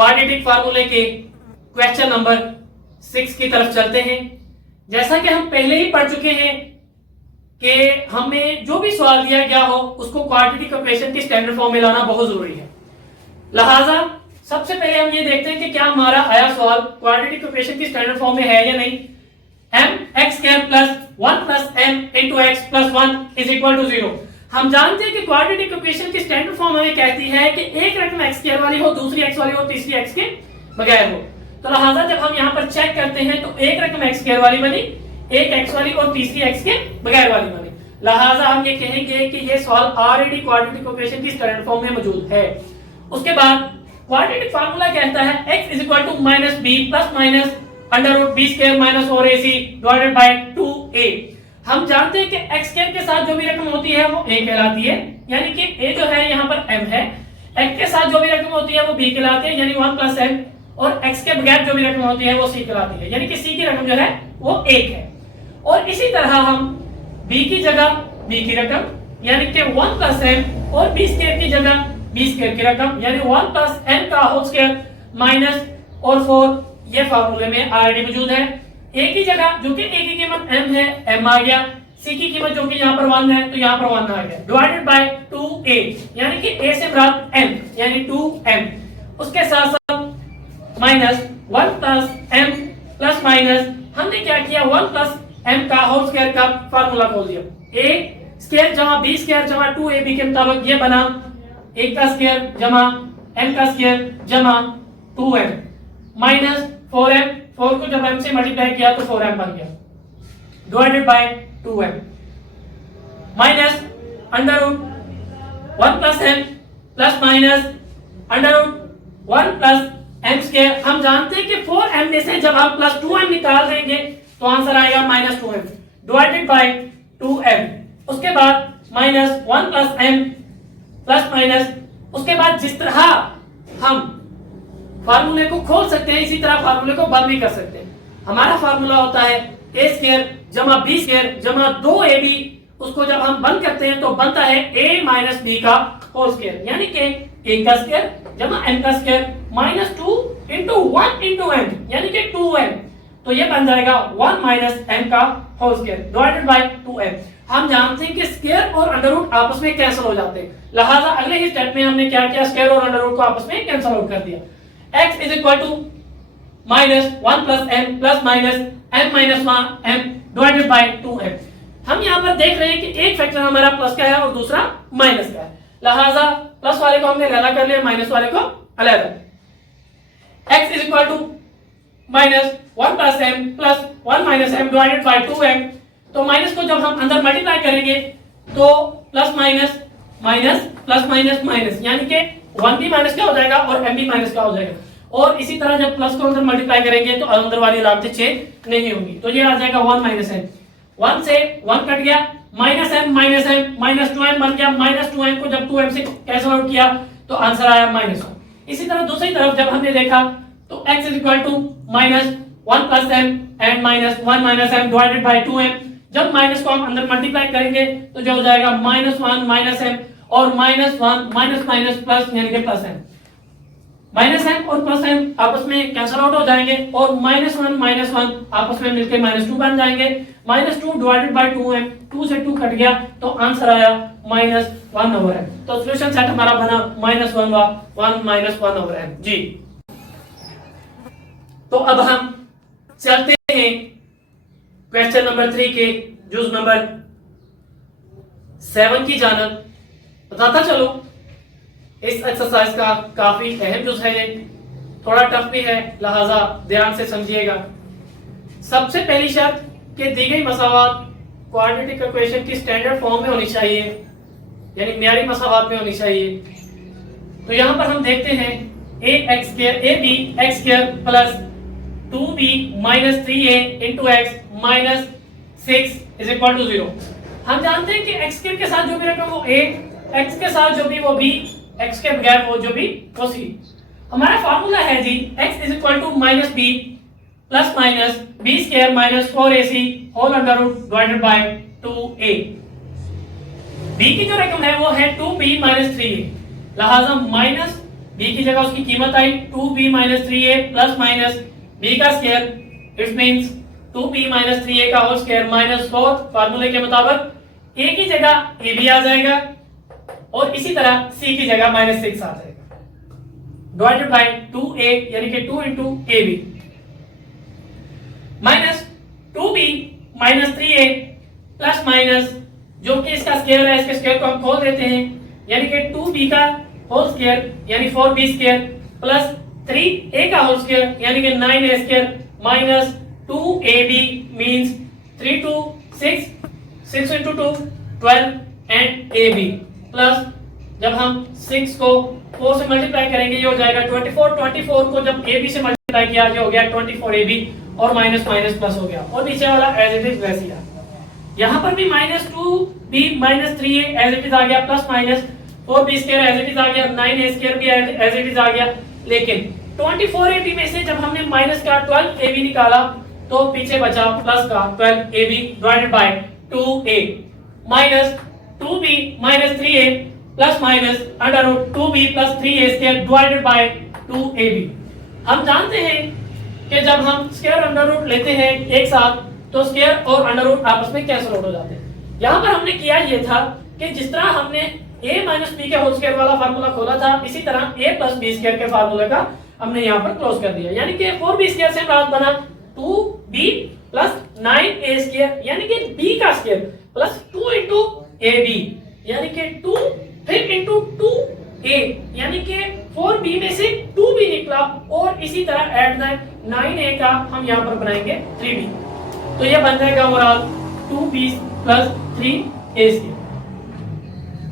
Quadratic फार्मूले के question number 6 की तरफ चलते हैं। जैसा कि हम पहले ही पढ़ चुके हैं कि हमें जो भी सवाल दिया गया हो उसको क्वाड्रेटिक इक्वेशन की स्टैंडर्ड फॉर्म में लाना बहुत जरूरी है। लिहाजा सबसे पहले हम ये देखते हैं कि क्या हमारा आया सवाल क्वाड्रेटिक इक्वेशन की स्टैंडर्ड फॉर्म में है या नहीं। mx² plus 1 plus m into x plus 1 is equal to 0। हम जानते हैं कि क्वाड्रेटिक इक्वेशन की स्टैंडर्ड फॉर्म हमें कहती है कि एक रकम x² वाली हो, दूसरी x वाली हो, तीसरी x के बगैर हो। तो लिहाजा जब हम यहाँ पर चेक करते हैं तो एक रकम x² वाली बनी, एक x वाली और तीसरी x के बगैर वाली बनी। लिहाजा हम ये कहेंगे कि ये सवाल ऑलरेडी क्वाड्रेटिक इक्वेशन की स्टैंडर्ड फॉर्म में मौजूद है। उसके बाद क्वाड्रेटिक फार्मूला कहता है x is equal to minus B plus minus under root B square minus 4ac divided by 2a। हम जानते हैं कि x स्क्वायर के साथ जो भी रकम होती है वो a कहलाती है, यानी कि a जो है यहाँ पर m है, x के साथ जो भी रकम होती है वो b कहलाती है यानी 1 प्लस m, और x के बगैर जो भी रकम होती है वो c कहलाती है यानी कि c की रकम जो है वो 1 है। और इसी तरह हम b की जगह b की रकम यानी कि 1 प्लस m और b स्क्वायर की जगह b स्क्वायर की रकम यानी 1 प्लस m का होल स्क्वायर माइनस और 4 ये फार्मूले में ऑलरेडी मौजूद है। a की जगह जो कि a की कीमत m है, m आ गया, c की कीमत जो कि यहाँ पर 1 है तो यहाँ पर 1 आ गया, डिवाइडेड बाय 2a यानी कि a से मुराद m यानी 2m। उसके साथ साथ minus 1 plus m plus minus हमने क्या किया 1 प्लस m का होल स्क्वायर का फार्मूला खोल दिया, a स्क्वायर जमा b स्क्वायर जमा 2ab के मुताबिक ये बना a का स्क्वायर जमा m का स्क्वायर जमा 2m माइनस 4m, 4 को जब m से मल्टीप्लाई किया तो 4m बन गया, divided by 2m minus under root 1 plus m plus minus under root 1 plus m square. हम जानते हैं कि 4m में से जब हम प्लस 2m निकाल देंगे तो आंसर आएगा minus 2m divided by 2m। उसके बाद minus 1 plus m plus minus, उसके बाद जिस तरह हम फार्मूले को खोल सकते हैं इसी तरह फार्मूले को बंद भी कर सकते हैं। हमारा फार्मूला होता है a स्क्वायर जमा b स्क्वायर जमा 2ab, उसको जब हम बंद करते हैं तो बनता है a माइनस b का होल स्क्वायर यानी कि a का स्क्वायर जमा m का square minus 2 into 1 into m यानी कि 2m, तो ये बन जाएगा 1 माइनस m का whole square divided by 2m। हम जानते हैं कि स्क्वायर और अंडर रूट आपस में कैंसिल हो जाते हैं, लिहाजा अगले ही स्टेप में हमने क्या किया, स्क्वायर और अंडर रूट को आपस में कैंसिल आउट कर दिया। x is equal to minus 1 plus m plus minus m minus m divided by 2m। हम यहाँ पर देख रहे हैं कि एक फैक्टर हमारा प्लस का है और दूसरा माइनस का है, लिहाजा प्लस वाले को हमने अलग कर लिया, माइनस वाले को अलग। x is equal to minus 1 plus m plus 1 minus m divided by 2m। तो माइनस को जब हम अंदर मल्टीप्लाई करेंगे तो plus minus minus plus minus minus यानी कि 1 भी माइनस का हो जाएगा और m भी माइनस का हो जाएगा, और इसी तरह जब प्लस को अंदर मल्टीप्लाई करेंगे तो अंदर वाली अलामतें चेंज नहीं होंगी, तो ये आ जाएगा 1 माइनस m, 1 से 1 कट गया, माइनस m माइनस 2m बन गया, माइनस 2m को जब 2m से कैंसिल आउट किया तो आंसर आया माइनस 1। इसी तरह दूसरी तरफ जब हमने देखा तो x is equal to minus 1 plus m and minus 1 minus m divided by 2m। जब माइनस को हम अंदर मल्टीप्लाई करेंगे तो जो हो जाएगा माइनस 1 माइनस m और माइनस 1 माइनस माइनस प्लस यानी कि प्लस m, माइनस m और प्लस m आपस में कैंसिल आउट हो जाएंगे और माइनस 1 आपस में मिलकर माइनस 2 बन जाएंगे, माइनस 2 डिवाइडेड बाय 2m, 2 से 2 कट गया तो आंसर आया माइनस 1 ओवर m। तो सॉल्यूशन सेट हमारा बना माइनस 1 माइनस 1 ओवर m जी। तो अब हम चलते हैं क्वेश्चन नंबर 3 के जुज नंबर 7 की जानब। बताता चलो इस एक्सरसाइज का काफी अहम जुज है, ये थोड़ा टफ भी है, लिहाजा ध्यान से समझिएगा। सबसे पहली शर्त कि दी गई मसावात क्वाड्रेटिक इक्वेशन की स्टैंडर्ड फॉर्म में होनी चाहिए यानी म्यारी मसावात में होनी चाहिए। तो यहां पर हम देखते हैं a b x square plus 2b minus 3a into x minus 6 is equal to 0। हम जानते हैं कि x स्क्वायर के साथ जो भी रकम वो a, x के साथ जो भी वो b, x के बगैर वो जो भी वो c। हमारा फार्मूला है जी x is equal to minus b plus minus b square minus 4ac whole under root divided by 2a। b की जो रकम है वो है 2b माइनस 3a, लिहाजा माइनस b की जगह उसकी कीमत आई 2b minus 3a plus minus b का square, it means 2b minus 3a का होल स्क्वायर माइनस 4, फार्मूले के मुताबिक a की जगह ab आ जाएगा और इसी तरह c की जगह माइनस 6 आ जाएगा, डिवाइडेड बाय 2a यानी कि 2 into ab minus 2b minus 3a plus minus जो कि इसका स्क्वायर है, इसके स्क्वायर को हम खोल देते हैं यानी कि 2b का होल स्क्वायर यानी 4b स्क्वायर प्लस 3a का होल स्क्वायर यानी कि 9a square minus 2ab means 3 2 6 6 into 2 12 and ab plus जब हम 6 को 4 से मल्टीप्लाई करेंगे ये हो जाएगा 24, 24 को जब ab से मल्टीप्लाई किया ये हो गया 24ab और माइनस माइनस प्लस हो गया और नीचे वाला एज इट इज वैसे ही आ यहाँ पर भी minus 2b minus 3a as it is आ गया plus minus 4b square as it is आ गया 9a स्क्वायर भी एज इट इज आ गया, लेकिन 24ab में से जब हमने माइनस का 12ab निकाला तो पीछे बचा प्लस का 12ab divided by 2a minus 2b minus 3a plus minus under root 2b plus 3a square divided by 2ab। हम जानते हैं कि जब हम स्क्वायर अंडर रूट लेते हैं एक साथ तो स्क्वायर और अंडर रूट आपस में कैंसिल आउट हो जाते हैं। यहाँ पर हमने किया ये था कि जिस तरह हमने a माइनस b के होल स्क्वायर वाला फार्मूला खोला था इसी तरह a प्लस b स्क्वायर के फार्मूले का हमने यहाँ पर क्लोज कर दिया, यानी कि 4b स्क्वायर से हमारा बना 2b प्लस 9a स्क्वायर यानी कि b का स्क्वायर प्लस 2 इंटू ab यानी कि 2 फिर इंटू 2a यानी कि 4b में से 2b निकला और इसी तरह एट द 9a का हम यहाँ पर बनाएंगे 3b, तो ये बन जाएगा overall 2b plus 3a square.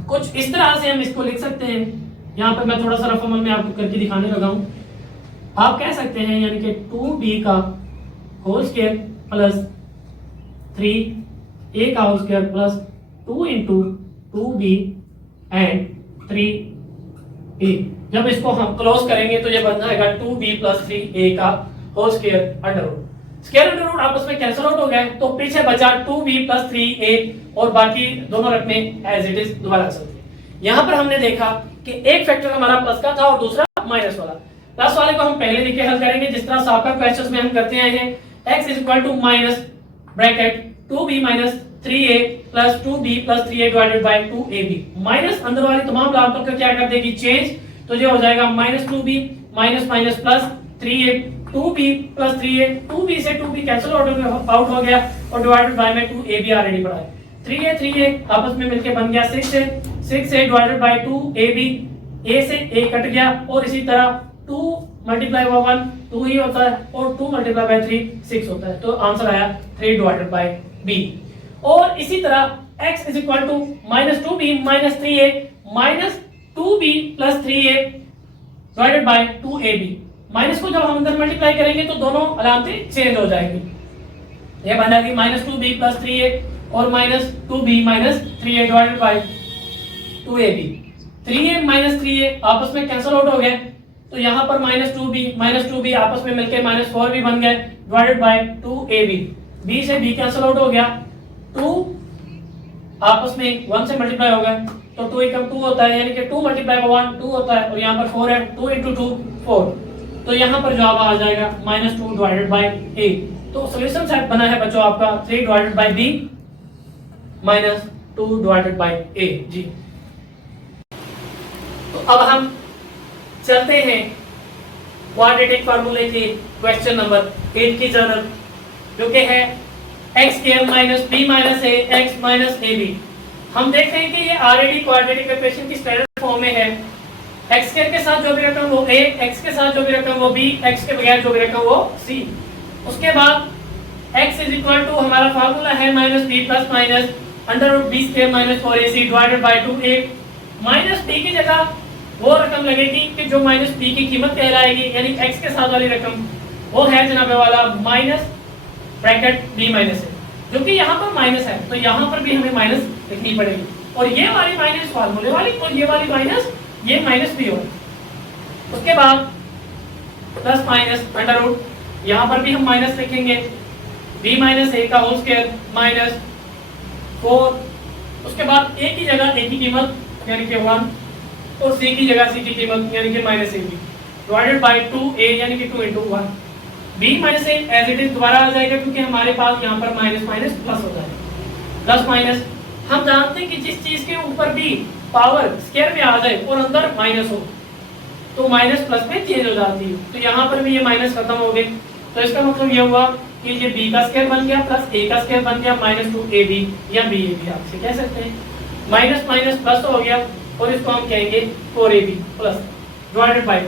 कुछ इस तरह से हम इसको लिख सकते हैं, यहाँ पर मैं थोड़ा सा रफ अमल में आपको करके दिखाने लगा हूं। आप कह सकते हैं यानी कि 2b का होल स्क्वायर प्लस 3a का whole square plus 2 into 2b and 3a। जब इसको हम क्लोज करेंगे तो ये बन जाएगा 2b प्लस 3a का whole square under root, square under root आपस में कैंसिल आउट हो गए तो पीछे बचा 2b प्लस 3a और बाकी दोनों रकमें एज इट इज दोबारा चलती है। यहाँ पर हमने देखा कि एक फैक्टर हमारा प्लस का था और दूसरा माइनस वाला। प्लस वाले को हम पहले लिख के हल करेंगे जिस तरह साबका क्वेश्चंस में हम करते आए हैं, x is equal to minus bracket 2b minus 3a plus 2b plus 3a divided by 2ab। Minus अंदर वाली तमाम लाभों को क्या कर देगी चेंज, तो ये हो जाएगा minus 2b minus minus plus 3a 2b plus 3a 2b से 2b कैंसिल आउट हो गया और डिवाइडेड बाय में 2ab ऑलरेडी पड़ा है। 3a आपस में मिलके बन गया 6 से डिवाइडेड बाय 2ab, a से a कट गया और इसी तरह 2 मल्टीप्लाई बाय 1 2 ही होता है और 2 मल्टीप्लाई बाय 3 6 होता है, तो आंसर आया 3 डिवाइडेड बाय b। और इसी तरह x is equal to minus 2b minus 3a minus 2b plus 3a divided by 2ab। Minus को जब हम अंदर मल्टीप्लाई करेंगे तो दोनों अलामतें चेंज हो जाएंगी। ये बना कि माइनस 2b प्लस 3a और minus 2b minus 3a divided by 2ab। 3a minus 3a आपस में कैंसिल आउट हो गए तो यहाँ पर माइनस 2b आपस में मिलके माइनस 4b बन गए डिवाइडेड बाय 2ab। b से b कैंसिल आउट हो गया, 2 आपस में 1 से मल्टीप्लाई हो गए तो 2 एकम 2 होता है यानी कि 2 मल्टीप्लाई बाय 1 2 होता है और यहाँ पर 4 है 2 इंटू 2 4, तो यहाँ पर जवाब आ जाएगा माइनस 2 डिवाइडेड बाय a। तो सॉल्यूशन सेट बना है बच्चों आपका 3 divided by b minus 2 divided by a जी। तो अब हम चलते हैं क्वाड्रेटिक फार्मूले की क्वेश्चन नंबर 8 की तरफ, जो कि है x square minus b minus a x minus ab। हम देख रहे हैं कि ये ऑलरेडी क्वाड्रेटिक इक्वेशन की स्टैंडर्ड फॉर्म में है। x स्क्वायर के साथ जो भी रकम वो a, x के साथ जो भी रकम वो b, x के बगैर जो भी रकम वो c। उसके बाद x इज इक्वल टू हमारा फार्मूला है minus b plus minus under root b square minus 4ac divided by 2a। Minus b की जगह वो रकम लगेगी कि जो माइनस b की कीमत कहलाएगी, यानी x के साथ वाली रकम वो है जनाबे वाला माइनस ब्रैकेट b माइनस है, जो कि यहाँ पर माइनस है तो यहाँ पर भी हमें माइनस लिखनी पड़ेगी और ये वाली माइनस फार्मूले वाली और ये वाली माइनस ये माइनस भी होगा। उसके बाद प्लस माइनस अंडर रूट, यहाँ पर भी हम माइनस लिखेंगे b माइनस a का होल स्क्वायर माइनस 4। उसके बाद a की जगह a की कीमत यानी कि 1 और सी की जगह सी की कीमत यानी कि minus a b divided by 2a यानी कि 2 into 1 b minus a as it is दोबारा आ जाएगा क्योंकि हमारे पास यहाँ पर माइनस माइनस प्लस हो जाएगा प्लस माइनस। हम जानते हैं कि जिस चीज के ऊपर भी पावर स्क्वायर में आ जाए और अंदर माइनस हो तो माइनस प्लस में चेंज हो जाती है, तो यहाँ पर भी ये माइनस खत्म हो गए। तो इसका मतलब ये हुआ कि ये b का स्क्वायर बन गया प्लस a का स्क्वायर बन गया माइनस 2ab या b आपसे कह सकते हैं। माइनस माइनस प्लस हो गया और इसको हम कहेंगे 4ab plus divided by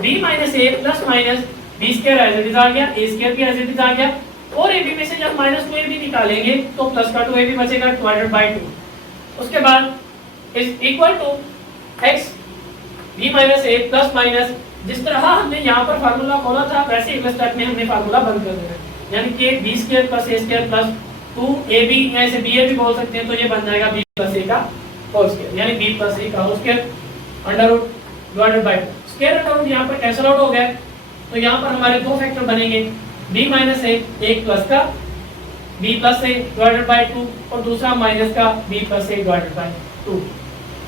b minus a plus minus b square as it is आ गया, a स्क्वायर भी एज इट इज आ गया और ab में से जब माइनस 2ab निकालेंगे तो प्लस का 2ab बचेगा डिवाइडेड बाय 2। उसके बाद is equal to x b minus a plus minus जिस तरह हमने यहाँ पर फार्मूला खोला था वैसे अगले स्टेप में हमने फार्मूला बंद कर देना है, यानी कि b square plus a square plus 2ab या इसे ba भी बोल सकते हैं, तो ये बन जाएगा b प्लस a का होल स्क्वायर यानी b प्लस a का whole square under root divided by 2। Square under root यहाँ पर कैंसिल आउट हो गया तो यहाँ पर हमारे दो फैक्टर बनेंगे b माइनस a एक प्लस का b plus a divided by 2 और दूसरा माइनस का b plus a divided by 2।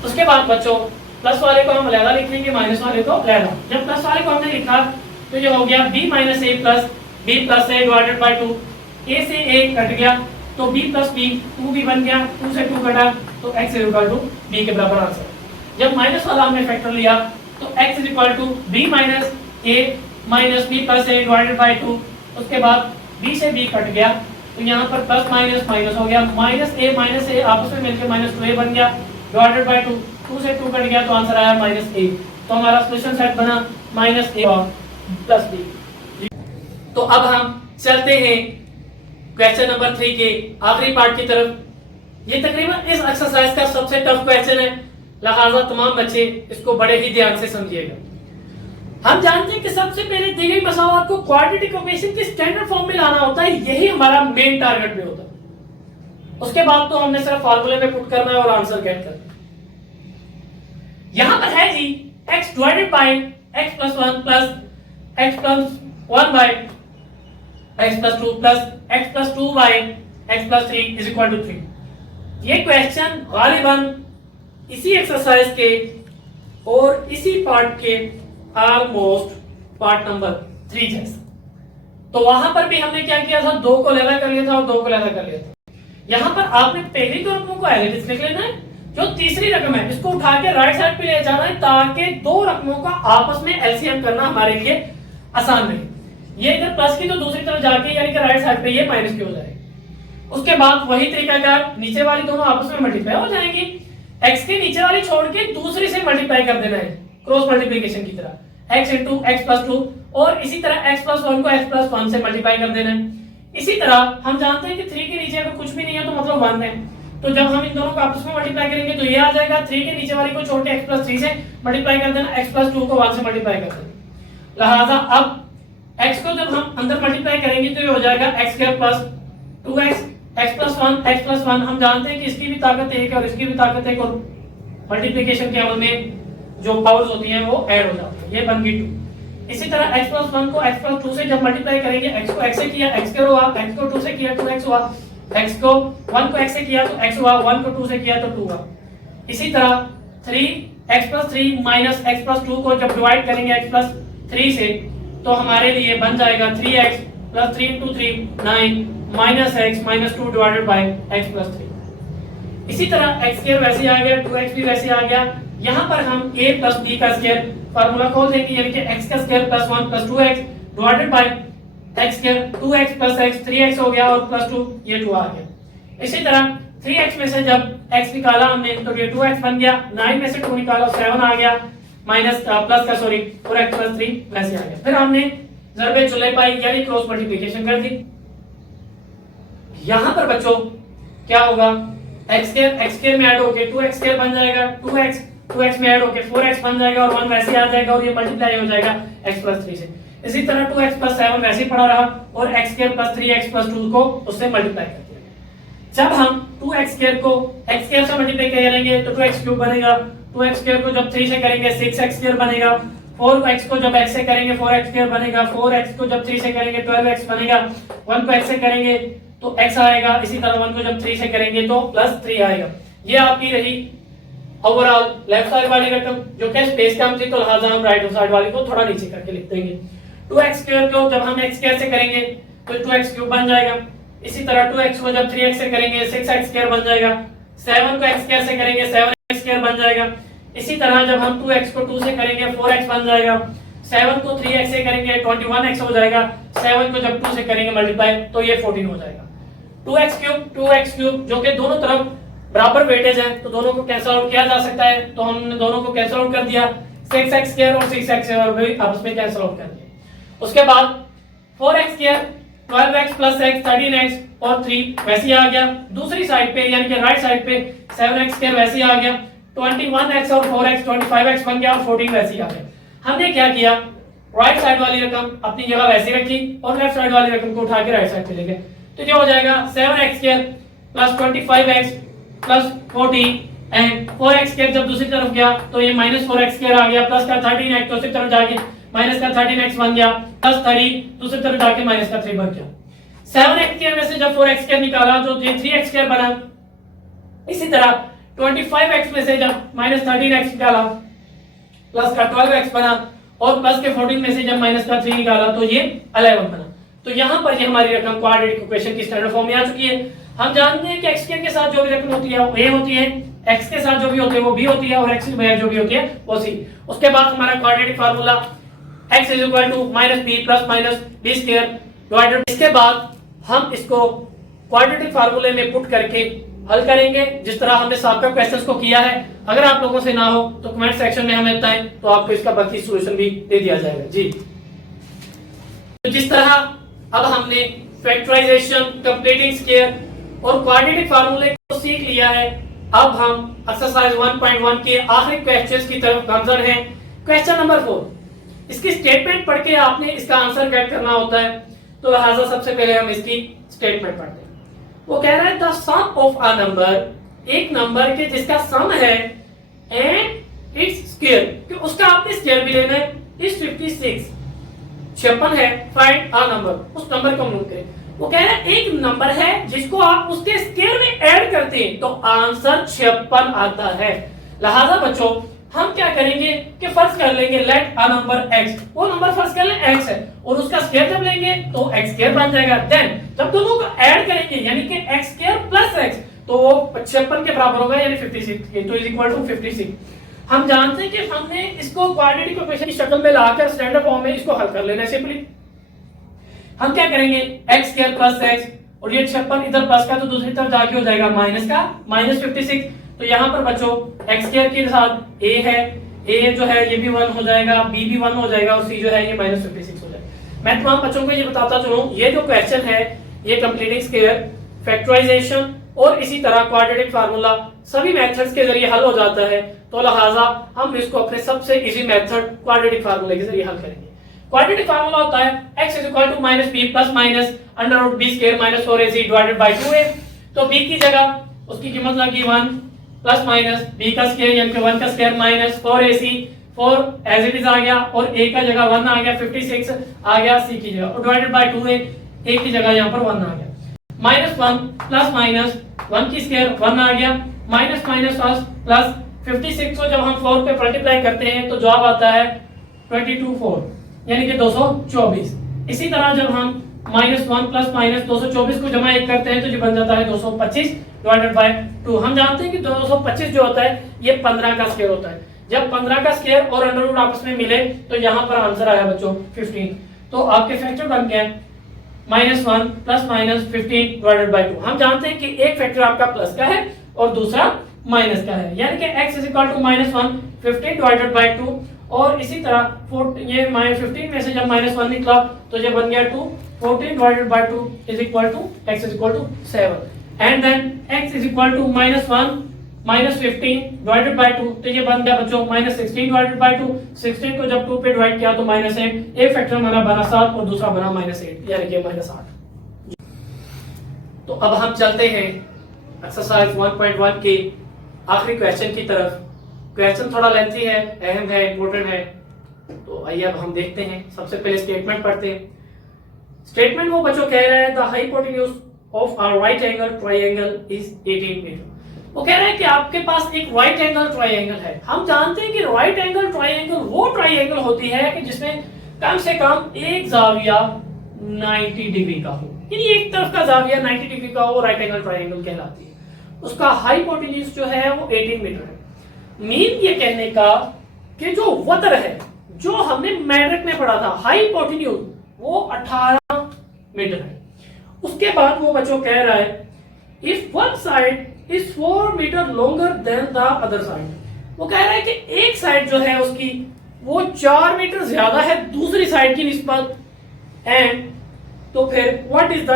उसके बाद बच्चों प्लस वाले को हम अलग लिख लेंगे माइनस वाले को अलग। जब प्लस वाले को हमने लिखा तो ये हो गया b minus a plus b plus a divided by 2। a से a कट गया तो b प्लस b 2b बन गया, 2 से 2 कटा तो x is equal to b के बराबर आंसर। जब माइनस वाला हमने फैक्टर लिया तो x is equal to b minus a minus b plus a divided by 2। उसके बाद b से b कट गया तो यहाँ पर प्लस माइनस माइनस हो गया, माइनस a आपस में मिलकर माइनस 2a बन गया डिवाइडेड बाय 2। 2 से 2 कट गया तो आंसर आया माइनस a। तो हमारा सॉल्यूशन सेट बना माइनस a और प्लस b। तो अब हम चलते हैं क्वेश्चन नंबर 3 के आखिरी पार्ट की तरफ। ये तकरीबन इस एक्सरसाइज का सबसे टफ क्वेश्चन है, लिहाजा तमाम बच्चे इसको बड़े ही ध्यान से समझिएगा। हम जानते हैं कि सबसे पहले दी गई मसावात को क्वाड्रेटिक इक्वेशन के स्टैंडर्ड फॉर्म में लाना होता है, यही हमारा मेन टारगेट भी होता है। उसके बाद तो हमने सिर्फ फार्मूले में पुट करना है और आंसर गेट करना है। यहां पर है जी x divided by x plus 1 plus x plus 1 by x plus 2 plus x plus 2 by x plus 3 is equal to 3। ये क्वेश्चन गालिबन इसी एक्सरसाइज के और इसी पार्ट के ऑलमोस्ट पार्ट नंबर 3 जैसा। तो वहां पर भी हमने क्या किया था, 2 को लेला कर लिया था और 2 को लेला कर लिया था। यहां पर आपने पहली दो रकमों को एज इट इज लिख लेना है, जो तीसरी रकम है इसको उठा के राइट साइड पे ले जाना है ताकि दो रकमों का आपस में एलसीएम करना हमारे लिए आसान रहे। ये इधर प्लस की तो दूसरी तरफ जाके यानी कि राइट साइड पे ये माइनस की हो जाएगी। उसके बाद वही तरीकाकार नीचे वाली दोनों आपस में मल्टीप्लाई हो जाएंगी, x के नीचे वाली छोड़ के दूसरी से मल्टीप्लाई कर देना है क्रॉस मल्टीप्लिकेशन की तरह x इंटू x प्लस 2 और इसी तरह x प्लस 1 को x प्लस 1 से मल्टीप्लाई कर देना है। इसी तरह हम जानते हैं कि 3 के नीचे अगर कुछ भी नहीं है तो मतलब 1 है, तो जब हम इन दोनों को आपस में मल्टीप्लाई करेंगे तो ये आ जाएगा 3 के नीचे वाली को छोड़ के x प्लस 3 से मल्टीप्लाई कर देना, x प्लस 2 को 1 से मल्टीप्लाई कर देना। लिहाजा अब x को जब हम अंदर मल्टीप्लाई करेंगे तो ये हो जाएगा x square plus 2x x plus 1 हम जानते हैं कि इसकी भी ताकत एक है और इसकी भी ताकत एक और मल्टीप्लिकेशन के अमल में जो पावर्स होती हैं वो ऐड हो जाती है, ये बन गई 2। इसी तरह x प्लस 1 को x प्लस 2 से जब मल्टीप्लाई करेंगे x को x से किया x स्क्वायर हुआ, x को 2 से किया 2x हुआ, x को 1 को x से किया तो x हुआ, 1 को 2 से किया तो 2 हुआ। इसी तरह 3x plus 3 minus x plus 2 को जब डिवाइड करेंगे x प्लस 3 से तो हमारे लिए बन जाएगा 3x plus 3 into 3 9 minus x minus 2 divided by x plus 3। इसी तरह x स्क्वायर वैसे आ गया, 2x भी वैसे आ गया। यहाँ पर हम a प्लस b का स्क्वायर फार्मूला खोल देंगे यानी कि x का square plus 1 plus 2x divided by x square 2x plus x 3x हो गया और प्लस 2 ये 2 आ गया। इसी तरह 3x में से जब x निकाला हमने तो ये 2x बन गया, 9 में से 2 निकाला 7 आ गया माइनस प्लस का सॉरी 4x प्लस 3 वैसे आ गया। फिर हमने ज़रबे चुले पाई यानी क्रॉस मल्टीप्लिकेशन कर दी। यहाँ पर बच्चों क्या होगा, x स्क्वायर में ऐड होके 2x स्क्वायर बन जाएगा, 2x में ऐड होके 4x बन जाएगा और 1 वैसे आ जाएगा और ये मल्टीप्लाई हो जाएगा x प्लस 3 से। इसी तरह 2x प्लस 7 वैसे ही पड़ा रहा और x square plus 3x plus 2 को उससे मल्टीप्लाई कर दिया। जब हम 2x स्क्वायर को x स्क्वायर से मल्टीप्लाई करेंगे तो 2x क्यूब बनेगा, 2x स्क्वायर को जब 3 से करेंगे 6x स्क्वायर बनेगा, 4x को जब x से करेंगे 4x स्क्वायर बनेगा, 4x को जब 3 से करेंगे 12x बनेगा, 1 को x से करेंगे तो x आएगा, इसी तरह 1 को जब 3 से करेंगे तो प्लस 3 आएगा। ये आपकी रही ओवरऑल लेफ्ट साइड वाली रकम जो कि स्पेस कम थी, तो लिहाजा हम राइट साइड वाली को थोड़ा नीचे करके लिख देंगे। 2x स्क्वायर को जब हम x स्क्वायर से करेंगे तो 2x क्यूब बन जाएगा। इसी तरह 2x को जब 3x से करेंगे 6x स्क्वायर बन जाएगा। 7 को x स्क्वायर से करेंगे 7x स्क्वायर बन जाएगा। इसी तरह जब हम 2x को 2 से करेंगे 4x बन जाएगा। 7 को 3x से करेंगे 21x हो जाएगा। 7 को जब 2 से करेंगे मल्टीप्लाई तो ये 14 हो जाएगा। 2x क्यूब जो कि दोनों तरफ बराबर वेटेज है तो दोनों को कैंसिल आउट किया जा सकता है, तो हमने दोनों को कैंसिल आउट कर दिया। 6x स्क्वायर और 6x स्क्वायर भी आपस में कैंसिल आउट कर दिया। उसके बाद 4x square 12x plus x 13x और 3 वैसे ही आ गया। दूसरी साइड पे यानी कि राइट साइड पे 7x स्क्वायर वैसे ही आ गया। 21x और 4x 25x बन गया और 14 वैसे ही आ गया। हमने क्या किया, राइट साइड वाली रकम अपनी जगह वैसे रखी और लेफ्ट साइड वाली रकम को उठा के राइट साइड पे ले गए। तो क्या हो जाएगा 7x square plus 25x plus 40 and 4x square जब दूसरी तरफ गया तो ये माइनस 4x स्क्वायर आ गया, प्लस का 13x दूसरी तरफ जाके माइनस का 13x बन गया, प्लस 30 दूसरी तरफ जाके माइनस का 3 बन गया। 7x स्क्वायर में से जब 4x स्क्वायर निकाला जो 3x स्क्वायर बना। इसी तरह 25x में से जब माइनस 13x निकाला प्लस का 12x बना और प्लस के 14 में से जब माइनस का 3 निकाला तो ये 11 बना। तो यहाँ पर ये हमारी रकम क्वाड्रेटिक इक्वेशन की स्टैंडर्ड फॉर्म में आ चुकी है। हम जानते हैं कि x स्क्वायर के साथ जो भी रकम होती है वो a होती है, x के साथ जो भी होती है वो b होती है और x के बगैर जो भी होती है वो c। उसके बाद हमारा quadratic formula x minus b plus minus b square divided. इसके बाद हम इसको क्वाड्रेटिक फार्मूले में पुट करके हल करेंगे जिस तरह हमने साबका क्वेश्चंस को किया है। अगर आप लोगों से ना हो तो कमेंट सेक्शन में हमें बताएं तो आपको इसका बाकी सॉल्यूशन भी दे दिया जाएगा जी। तो जिस तरह अब हमने फैक्टराइजेशन, कंप्लीटिंग स्क्वायर और क्वाड्रेटिक फार्मूले को सीख लिया है, अब हम एक्सरसाइज 1.1 के आखिरी क्वेश्चंस की तरफ गामजन हैं। क्वेश्चन नंबर 4, इसकी स्टेटमेंट पढ़ के आपने इसका आंसर गेट करना होता है, तो लिहाजा सबसे पहले हम इसकी स्टेटमेंट पढ़ते हैं। वो कह रहा है the sum of a number, एक नंबर के जिसका सम है एंड इट्स स्क्वायर, कि उसका आपने स्क्वायर भी लेना है, इज 56 56 है। फाइंड अ नंबर, उस नंबर को नोट करें। वो कह रहा है एक नंबर है जिसको आप उसके स्क्वायर में ऐड करते हैं तो आंसर 56 आता है। लिहाजा बच्चों हम क्या करेंगे कि फर्ज कर लेंगे लेट अ नंबर x, वो नंबर फर्ज कर लें x है और उसका स्क्वायर जब लेंगे तो x स्क्वायर बन जाएगा। देन जब दोनों को ऐड करेंगे यानी कि x स्क्वायर प्लस x तो वो 56 के बराबर होगा यानी 56 तो इज इक्वल टू 56। हम जानते हैं कि हमने इसको क्वाड्रेटिक इक्वेशन की शक्ल में लाकर स्टैंडर्ड फॉर्म में इसको हल कर लेना है। सिंपली हम क्या करेंगे x स्क्वायर प्लस x और ये 56 इधर प्लस का तो दूसरी तरफ जाके हो जाएगा माइनस का माइनस 56। तो यहाँ पर बच्चों x स्क्वायर के साथ a है, a जो है ये भी 1 हो जाएगा, b भी 1 हो जाएगा और c जो है ये माइनस 56 हो जाएगा। मैं तमाम बच्चों को ये बताता चलूं ये जो क्वेश्चन है ये कंप्लीटिंग स्क्वायर, फैक्टराइजेशन और इसी तरह क्वाड्रेटिक फार्मूला सभी मेथड्स के जरिए हल हो जाता है। तो लिहाजा हम इसको अपने सबसे इजी मेथड क्वाड्रेटिक फार्मूले के जरिए हल करेंगे। क्वाड्रेटिक फार्मूला होता है x is equal to minus B plus minus under root B square minus 4ac divided by 2a। तो b की जगह उसकी कीमत लगी 1 प्लस माइनस b का स्क्वायर यानी कि 1 का square minus 4ac, 4 as it is आ गया और a का जगह 1 आ गया, 56 आ गया c की जगह और डिवाइडेड बाय 2a, a की जगह यहां पर 1 आ गया। माइनस 1 प्लस माइनस 1 की स्क्वायर 1 आ गया माइनस माइनस प्लस 56 को जब हम 4 पे मल्टीप्लाई करते हैं तो जवाब आता है 22 यानी कि 224। इसी तरह जब हम माइनस 1 प्लस माइनस 224 को जमा एक करते हैं तो ये बन जाता है 225 डिवाइडेड बाय 2। हम जानते हैं कि 225 जो होता है ये 15 का स्क्वायर होता है। जब 15 का स्क्वायर और अंडर रूट आपस में मिले तो यहाँ पर आंसर आया बच्चों 15। तो आपके फैक्टर बन गए minus 1 plus minus 15 divided by 2। हम जानते हैं कि एक फैक्टर आपका प्लस का है और दूसरा माइनस का है यानी कि x is equal to minus 1 15 divided by 2 और इसी तरह ये माइनस 15 में से जब माइनस 1 निकला तो ये बन गया 2 14 divided by 2 is equal to x is equal to 7 and then x is equal to minus 1 minus 15 divided by 2 तो ये बन गया बच्चों माइनस 16 डिवाइडेड बाय 2। 16 को जब 2 पे डिवाइड किया तो माइनस 8, एक फैक्टर हमारा बना 7 और दूसरा बना माइनस 8 यानी कि माइनस 8। तो अब हम चलते हैं एक्सरसाइज 1.1 के आखिरी क्वेश्चन की तरफ। क्वेश्चन थोड़ा लेंथी है, अहम है, इंपॉर्टेंट है, तो आइए अब हम देखते हैं। सबसे पहले स्टेटमेंट पढ़ते हैं। स्टेटमेंट वो बच्चों कह रहे हैं the hypotenuse of a right angle triangle is 18 metre. वो कह रहा है कि आपके पास एक राइट एंगल ट्राइंगल है। हम जानते हैं कि राइट एंगल ट्राइंगल वो ट्राइंगल होती है कि जिसमें कम से कम एक जाविया 90 डिग्री का हो, यानी एक तरफ का जाविया 90 डिग्री का हो, राइट एंगल ट्राइंगल कहलाती है। उसका हाइपोटेन्यूज जो है वो 18 मीटर है। मीन ये कहने का कि जो वक्र है, जो हमने मैट्रिक में पढ़ा था, हाइपोटेन्यूज वो 18 मीटर है। उसके बाद वो बच्चों कह रहा है if one side is 4 metre longer than the other side. वो कह रहा है कि एक साइड जो है उसकी वो 4 मीटर ज्यादा है दूसरी साइड की निस्बत, एंड तो फिर व्हाट इज द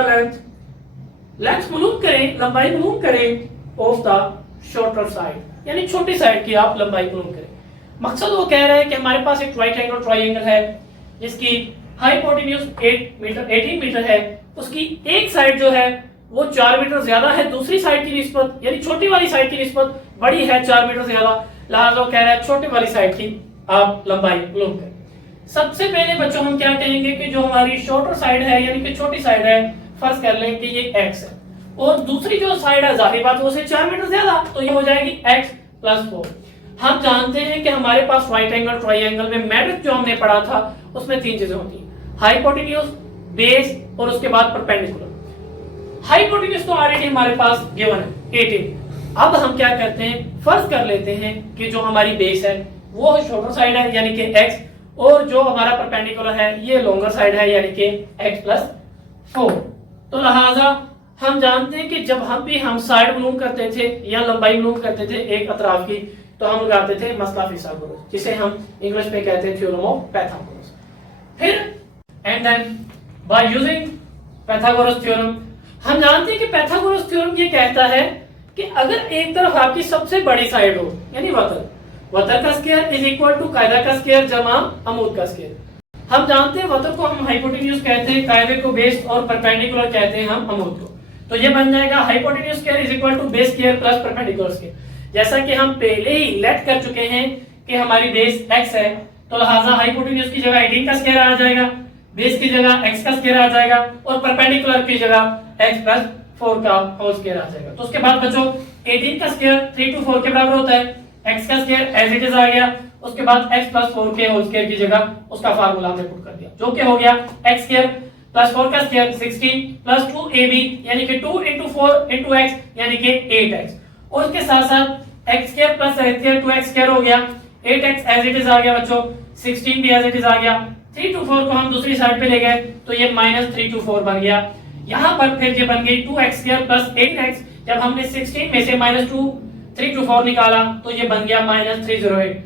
लेंथ मालूम करें, लंबाई मालूम करें ऑफ द शॉर्टर साइड, यानी छोटी साइड की आप लंबाई मालूम करें। मकसद वो कह रहा है कि हमारे पास एक राइट एंगल ट्राइंगल है जिसकी हाइपोटेन्यूज 18 मीटर है, उसकी एक साइड जो है वो 4 मीटर ज्यादा है दूसरी साइड की निस्बत, यानी छोटी वाली साइड की निस्बत बड़ी है 4 मीटर ज्यादा, लिहाजा वो कह रहा है छोटी वाली साइड की आप लंबाई मालूम करें। सबसे पहले बच्चों हम क्या कहेंगे कि जो हमारी शॉर्टर साइड है यानी कि छोटी साइड है, फर्ज कर लें कि ये x है, और दूसरी जो साइड है जाहिर बात है उसे 4 मीटर ज्यादा, तो ये हो जाएगी x + 4। हम जानते हैं कि हमारे पास राइट एंगल ट्राइंगल में मैट्रिक्स जो हमने पढ़ा था उसमें 3 चीजें होती हैं, हाइपोटेन्यूज, बेस और उसके बाद परपेंडिकुलर। हाइपोटेन्यूज तो ऑलरेडी हमारे पास गिवन है 18। अब हम क्या करते हैं, फर्ज कर लेते हैं कि जो हमारी बेस है वो शॉर्टर साइड है यानी कि x, और जो हमारा परपेंडिकुलर है ये लॉन्गर साइड है यानी कि x + 4। तो लिहाजा हम जानते हैं कि जब हम साइड मालूम करते थे या लंबाई मालूम करते थे एक अतराफ की, तो हम लगाते थे मसला फिसागोरस, जिसे हम इंग्लिश में कहते हैं थ्योरम ऑफ पाइथागोरस। फिर and then by using Pythagoras theorem हम जानते हैं कि पाइथागोरस थ्योरम ये कहता है कि अगर एक तरफ आपकी सबसे बड़ी साइड हो, यानी वक्र का स्क्वायर इज इक्वल टू कायदा का स्क्वायर जमा अमूद का स्क्वायर। हम जानते हैं वक्र को हम हाइपोटेन्यूज कहते हैं, कायदे को बेस और परपेंडिकुलर कहते हैं हम अमूद को। तो ये बन जाएगा hypotenuse square is equal to base square plus perpendicular square. जैसा कि हम पहले ही लेट कर चुके हैं कि हमारी बेस x है, तो लिहाजा हाइपोटेन्यूज की जगह 18 का स्क्वायर आ जाएगा, बेस की जगह x का स्क्वायर आ जाएगा, और परपेंडिकुलर की जगह x + 4 का होल स्क्वायर आ जाएगा। तो उसके बाद बच्चों 18 का स्क्वायर 3 to 4 के बराबर होता है, x का स्क्वायर एज इट इज आ गया, उसके बाद x + 4 के होल स्क्वायर की जगह उसका फार्मूला हमने पुट कर दिया, जो कि हो गया x² + 4 का स्क्वायर 16 + 2ab यानी कि 2 × 4 × x यानी कि 8x, और उसके साथ साथ x² + 2x² हो गया, 8x एज इट इज आ गया बच्चों, 16 भी एज इट इज आ गया, 3 to 4 को हम दूसरी साइड पे ले गए तो ये -3 to 4 बन गया। यहाँ पर फिर ये बन गई 2x² + 8x, जब हमने 16 में से -3 to 4 निकाला तो ये बन गया -308।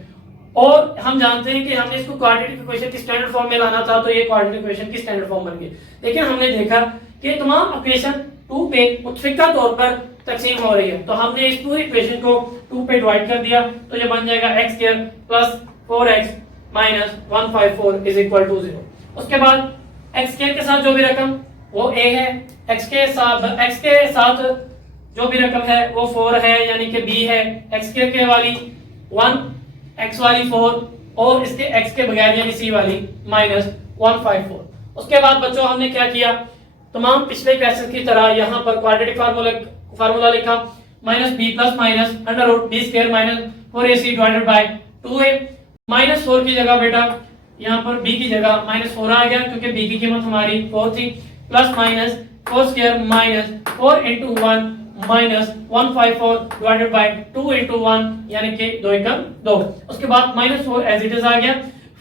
और हम जानते हैं कि हमने इसको क्वाड्रेटिक इक्वेशन की स्टैंडर्ड फॉर्म में लाना था, तो ये क्वाड्रेटिक इक्वेशन की स्टैंडर्ड फॉर्म बन गई। लेकिन हमने देखा कि तमाम इक्वेशन 2 पे मुतफिका तौर पर तकसीम हो रही है, तो हमने इस पूरी इक्वेशन को 2 पे डिवाइड कर दिया, तो ये बन जाएगा x² + 4x - 154 = 0। उसके बाद x² के साथ जो भी रकम वो a है, x के साथ जो भी रकम है वो 4 है यानी कि b है, x² के वाली 1, x वाली 4, और इसके x के बगैर यानी c वाली -154। उसके बाद बच्चों हमने क्या किया, तमाम पिछले क्वेश्चन की तरह यहाँ पर क्वाड्रेटिक फार्मूला लिखा, -b + √b² - 4ac / 2a। -4 की जगह बेटा यहाँ पर b की जगह -4 आ गया क्योंकि b की कीमत हमारी 4 थी, प्लस माइनस 4² - 4 × 1 -154 / 2 × 1 यानी कि 2 × 2। उसके बाद -4 एज इट इज आ गया,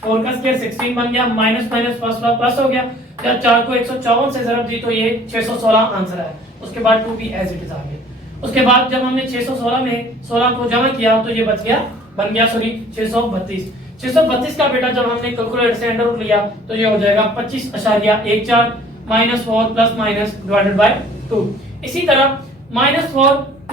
4 का स्क्वायर 16 बन गया, माइनस प्लस हो गया, जब 4 को 154 से ज़रब दी तो ये 616 आंसर है। उसके बाद 2 भी एज इट इज आ गया। उसके बाद जब हमने 616 में 16 को जमा किया तो ये बन गया 632। 632 का बेटा जब हमने कैलकुलेटर से अंडर रूट लिया तो ये हो जाएगा 25.14 -4 ± डिवाइडेड / 2। इसी तरह -4 +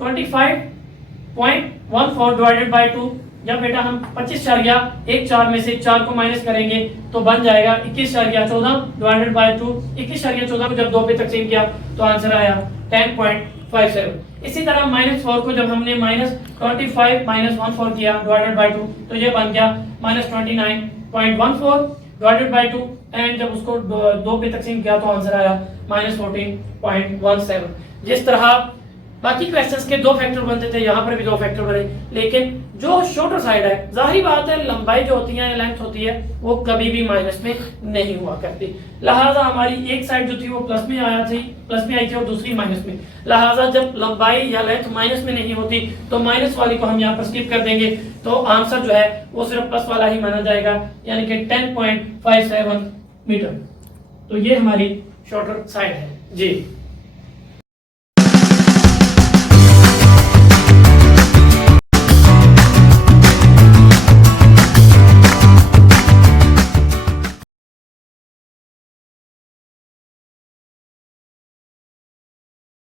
25.14 डिवाइडेड / 2, जब बेटा हम 25.14 में से 4 को माइनस करेंगे तो बन जाएगा 21.14 डिवाइडेड / 2। 21.14 को जब 2 पे तकसीम किया तो आंसर आया 10.57। इसी तरह -4 को जब हमने -25 - 14 किया डिवाइडेड / 2 तो ये बन गया -29.14 डिवाइडेड / 2, एंड जब उसको 2 पे तकसीम किया तो आंसर आया -14.17। जिस तरह बाकी क्वेश्चंस के 2 फैक्टर बनते थे, यहाँ पर भी 2 फैक्टर बने, लेकिन जो शॉर्टर साइड है, जाहिर बात है लंबाई जो होती है, लेंथ होती है, वो कभी भी माइनस में नहीं हुआ करती। लिहाजा हमारी एक साइड जो थी वो प्लस में आई थी और दूसरी माइनस में। लिहाजा जब लंबाई या लेंथ माइनस में नहीं होती तो माइनस वाली को हम यहाँ पर स्किप कर देंगे, तो आंसर जो है वो सिर्फ प्लस वाला ही माना जाएगा, यानी कि 10.57 मीटर। तो ये हमारी शॉर्टर साइड है जी।